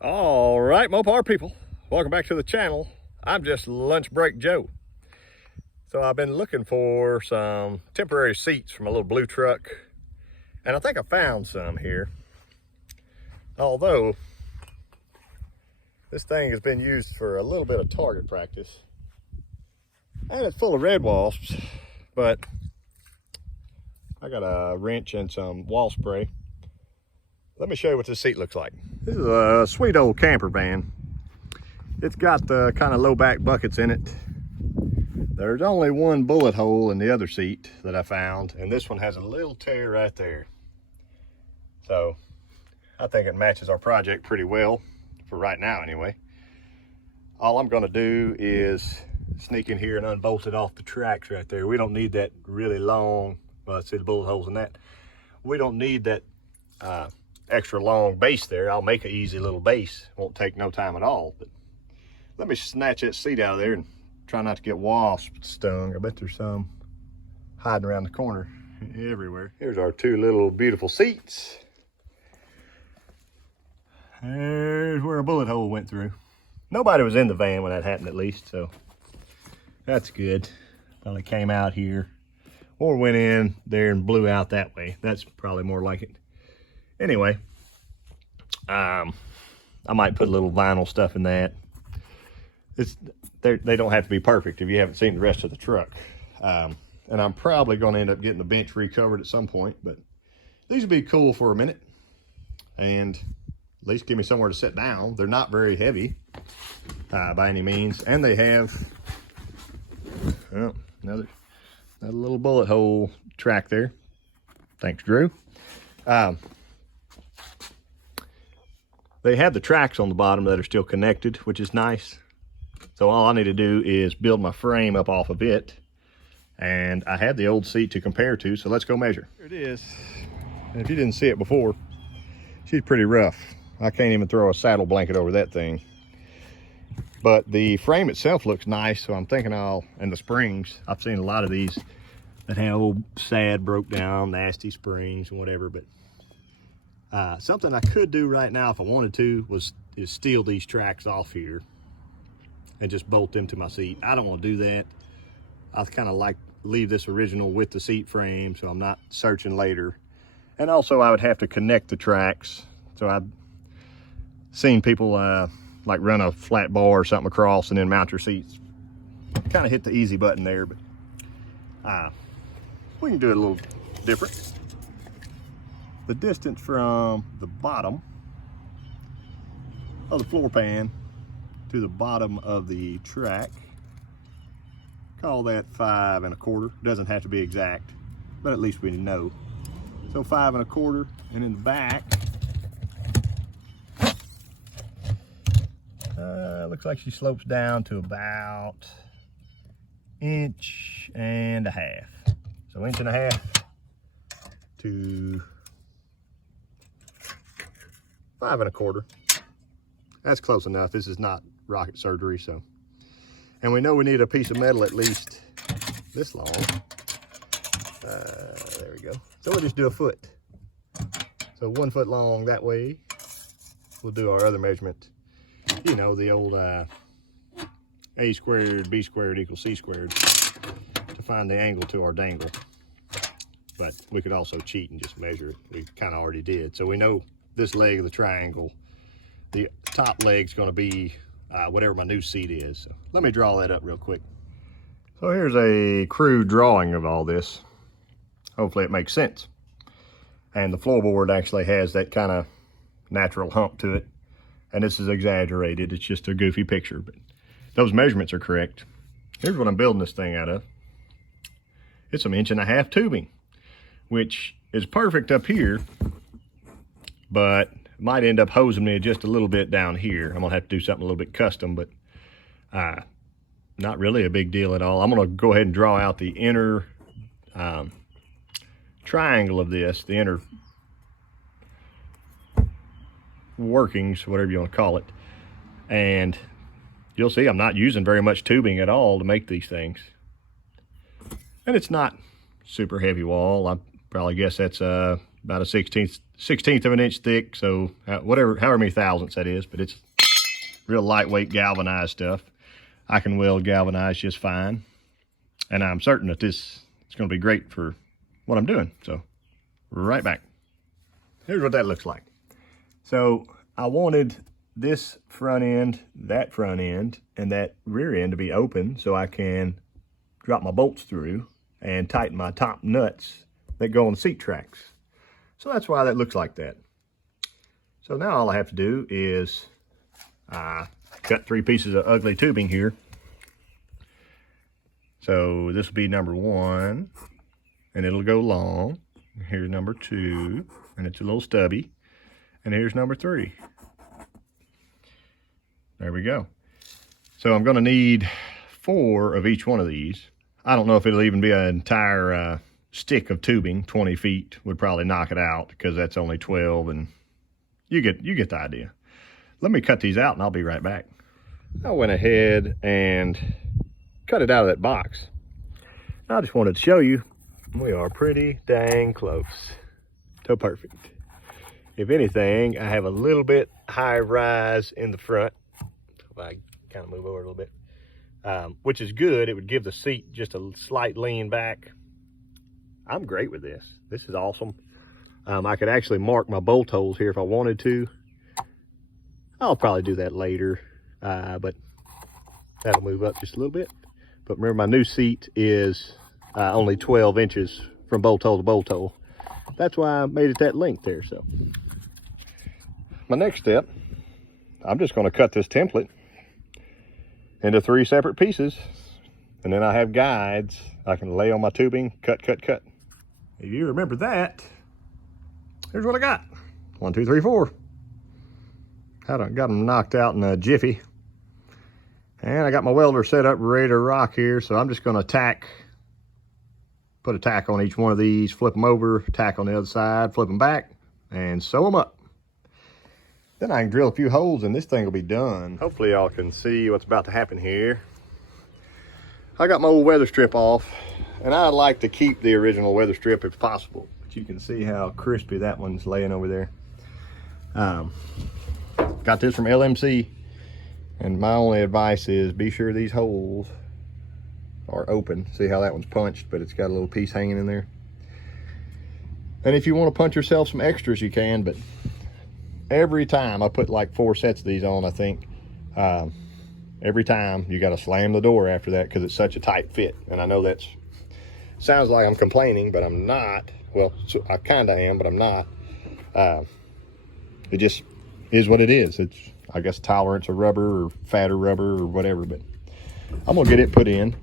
All right, Mopar people, welcome back to the channel. I'm just Lunch Break Joe. So I've been looking for some temporary seats from a little blue truck, and I think I found some here. Although this thing has been used for a little bit of target practice, and it's full of red wasps, but I got a wrench and some wall spray. Let me show you what this seat looks like. This is a sweet old camper van. It's got the kind of low back buckets in it. There's only one bullet hole in the other seat that I found, and this one has a little tear right there. So I think it matches our project pretty well, for right now anyway. All I'm gonna do is sneak in here and unbolt it off the tracks right there. We don't need that really long, well, see the bullet holes in that. We don't need that extra long base there. I'll make an easy little base. Won't take no time at all. But let me snatch that seat out of there and try not to get wasp stung. I bet there's some hiding around the corner everywhere. Here's our two little beautiful seats. There's where a bullet hole went through. Nobody was in the van when that happened, at least, so that's good. Probably came out here or went in there and blew out that way. That's probably more like it. Anyway, I might put a little vinyl stuff in that. They don't have to be perfect if you haven't seen the rest of the truck. And I'm probably going to end up getting the bench recovered at some point, but these would be cool for a minute and at least give me somewhere to sit down. They're not very heavy by any means, and they have another little bullet hole track there. Thanks, Drew. They have the tracks on the bottom that are still connected, which is nice. So all I need to do is build my frame up off of it. And I have the old seat to compare to, so let's go measure. Here it is. And if you didn't see it before, she's pretty rough. I can't even throw a saddle blanket over that thing. But the frame itself looks nice, so I'm thinking and the springs, I've seen a lot of these that have old sad, broke down, nasty springs and whatever, but something I could do right now if I wanted to is steal these tracks off here and just bolt them to my seat. I don't want to do that. I kind of like leave this original with the seat frame so I'm not searching later. And also I would have to connect the tracks. So I've seen people like run a flat bar or something across and then mount your seats. Kind of hit the easy button there, but we can do it a little different. The distance from the bottom of the floor pan to the bottom of the track, call that 5 1/4. Doesn't have to be exact, but at least we know. So 5 1/4, and in the back, looks like she slopes down to about 1.5 inches. So 1.5 inches to 5 1/4. That's close enough. This is not rocket surgery, so. And we know we need a piece of metal at least this long. There we go. So we'll just do a foot. So 1 foot long that way. We'll do our other measurement. You know, the old A squared, B squared equals C squared to find the angle to our dangle. But we could also cheat and just measure it. We kind of already did. So we know this leg of the triangle, the top leg's going to be whatever my new seat is. So let me draw that up real quick. So here's a crude drawing of all this. Hopefully it makes sense. And the floorboard actually has that kind of natural hump to it. And this is exaggerated. It's just a goofy picture, but those measurements are correct. Here's what I'm building this thing out of. It's 1.5 inch tubing, which is perfect up here, but might end up hosing me just a little bit down here. I'm gonna have to do something a little bit custom, but not really a big deal at all. I'm gonna go ahead and draw out the inner triangle of this, the inner workings, whatever you want to call it. And you'll see I'm not using very much tubing at all to make these things. And it's not super heavy wall. I probably guess that's about a 16th of an inch thick. So however many thousandths that is, but it's real lightweight galvanized stuff. I can weld galvanized just fine. And I'm certain that this is going to be great for what I'm doing. So right back. Here's what that looks like. So I wanted this front end, that front end, and that rear end to be open so I can drop my bolts through and tighten my top nuts that go on the seat tracks. So that's why that looks like that. So now all I have to do is cut 3 pieces of ugly tubing here. So this will be number 1, and it'll go long. Here's number 2, and it's a little stubby. And here's number 3. There we go. So I'm gonna need 4 of each one of these. I don't know if it'll even be an entire stick of tubing. 20 feet would probably knock it out because that's only 12, and you get the idea. Let me cut these out and I'll be right back. I went ahead and cut it out of that box. I just wanted to show you we are pretty dang close to perfect. If anything, I have a little bit high rise in the front. If I kind of move over a little bit, which is good. It would give the seat just a slight lean back. I'm great with this. This is awesome. I could actually mark my bolt holes here if I wanted to. I'll probably do that later, but that'll move up just a little bit. But remember, my new seat is only 12 inches from bolt hole to bolt hole. That's why I made it that length there. So my next step, I'm just going to cut this template into 3 separate pieces, and then I have guides I can lay on my tubing, cut. If you remember that, here's what I got. 1, 2, 3, 4. Got them knocked out in a jiffy. And I got my welder set up ready to rock here, so I'm just gonna put a tack on each one of these, flip them over, tack on the other side, flip them back, and sew them up. Then I can drill a few holes and this thing will be done. Hopefully y'all can see what's about to happen here. I got my old weather strip off, and I'd like to keep the original weather strip if possible. But you can see how crispy that one's laying over there. Got this from LMC, and my only advice is be sure these holes are open. See how that one's punched, but it's got a little piece hanging in there. And if you want to punch yourself some extras, you can, but every time I put like 4 sets of these on, I think, every time you got to slam the door after that because it's such a tight fit. And I know that sounds like I'm complaining, but I'm not. Well, so I kind of am, but I'm not. It just is what it is. It's, I guess, tolerance of rubber or fatter rubber or whatever, but I'm gonna get it put in.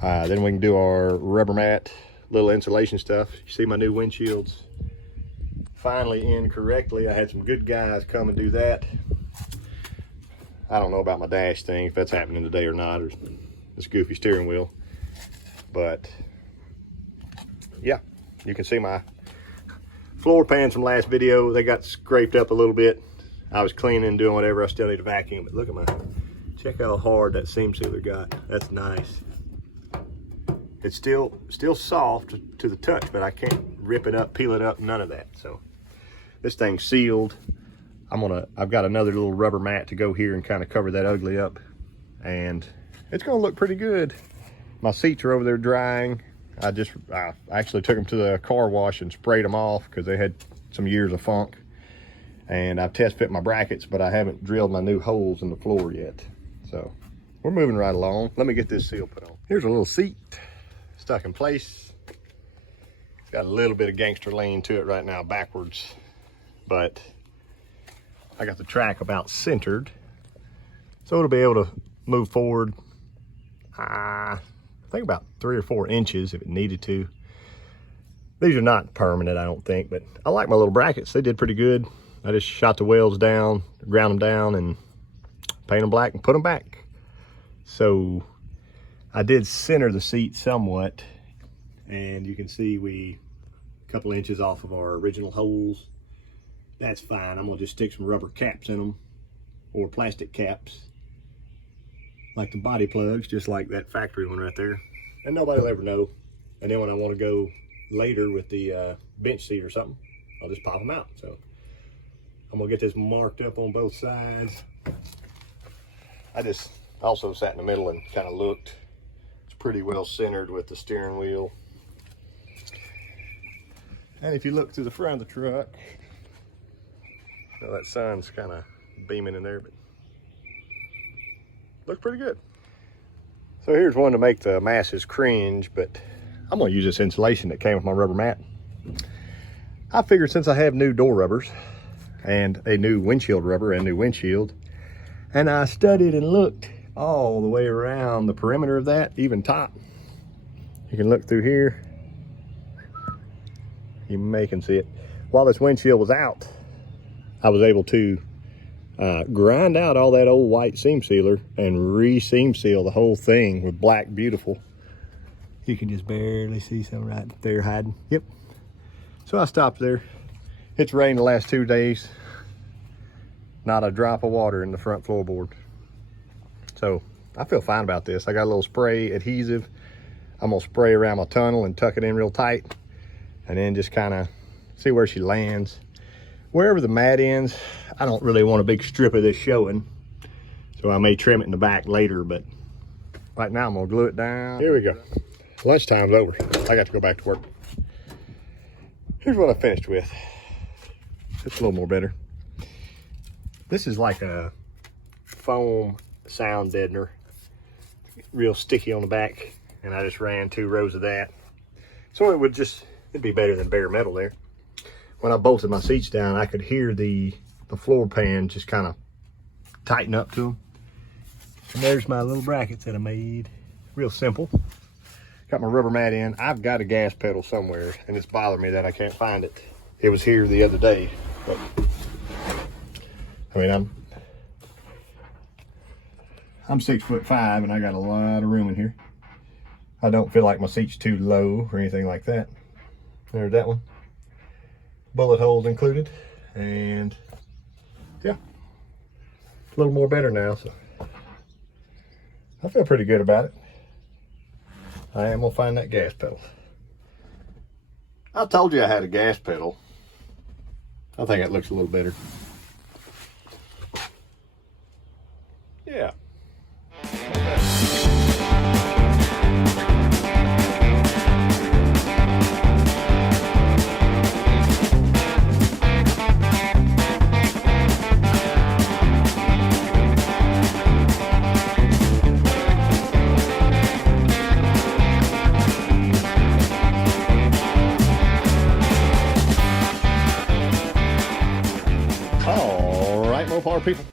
Then we can do our rubber mat, little insulation stuff. You see my new windshields finally in correctly. I had some good guys come and do that. I don't know about my dash thing, if that's happening today or not, or this goofy steering wheel. But yeah, you can see my floor pans from last video. They got scraped up a little bit. I was cleaning and doing whatever. I still need to vacuum, but look at check how hard that seam sealer got. That's nice. It's still soft to the touch, but I can't rip it up, peel it up, none of that. So this thing's sealed. I've got another little rubber mat to go here and kind of cover that ugly up, and it's gonna look pretty good. My seats are over there drying. I actually took them to the car wash and sprayed them off because they had some years of funk. And I've test fit my brackets, but I haven't drilled my new holes in the floor yet. So we're moving right along. Let me get this seal put on. Here's a little seat stuck in place. It's got a little bit of gangster lean to it right now, backwards, but I got the track about centered, so it'll be able to move forward, I think about 3 or 4 inches if it needed to. These are not permanent, I don't think, but I like my little brackets. They did pretty good. I just shot the welds down, ground them down, and paint them black and put them back. So I did center the seat somewhat, and you can see we a couple inches off of our original holes. That's fine. I'm gonna just stick some rubber caps in them, or plastic caps, like the body plugs, just like that factory one right there. And nobody will ever know. And then when I want to go later with the bench seat or something, I'll just pop them out. So I'm gonna get this marked up on both sides. I just also sat in the middle and kind of looked. It's pretty well centered with the steering wheel. And if you look through the front of the truck, that sun's kind of beaming in there, but looks pretty good. So here's one to make the masses cringe, but I'm gonna use this insulation that came with my rubber mat. I figured since I have new door rubbers and a new windshield rubber and new windshield, and I studied and looked all the way around the perimeter of that, even top. You can look through here. You may can see it. While this windshield was out, I was able to grind out all that old white seam sealer and re-seam seal the whole thing with black beautiful. You can just barely see some right there hiding. Yep. So I stopped there. It's rained the last 2 days. Not a drop of water in the front floorboard. So I feel fine about this. I got a little spray adhesive. I'm gonna spray around my tunnel and tuck it in real tight, and then just kind of see where she lands. Wherever the mat ends, I don't really want a big strip of this showing, so I may trim it in the back later, but right now I'm gonna glue it down. Here we go. Lunchtime's over. I got to go back to work. Here's what I finished with. It's a little more better. This is like a foam sound deadener, real sticky on the back, and I just ran 2 rows of that. So it'd be better than bare metal there. When I bolted my seats down, I could hear the floor pan just kind of tighten up to them. And there's my little brackets that I made. Real simple. Got my rubber mat in. I've got a gas pedal somewhere, and it's bothering me that I can't find it. It was here the other day, but I mean, I'm 6'5", and I got a lot of room in here. I don't feel like my seat's too low or anything like that. There's that one. Bullet holes included, and yeah, a little more better now, so I feel pretty good about it. I am gonna find that gas pedal. I told you I had a gas pedal. I think it looks a little better. Yeah. All right, Mopar people.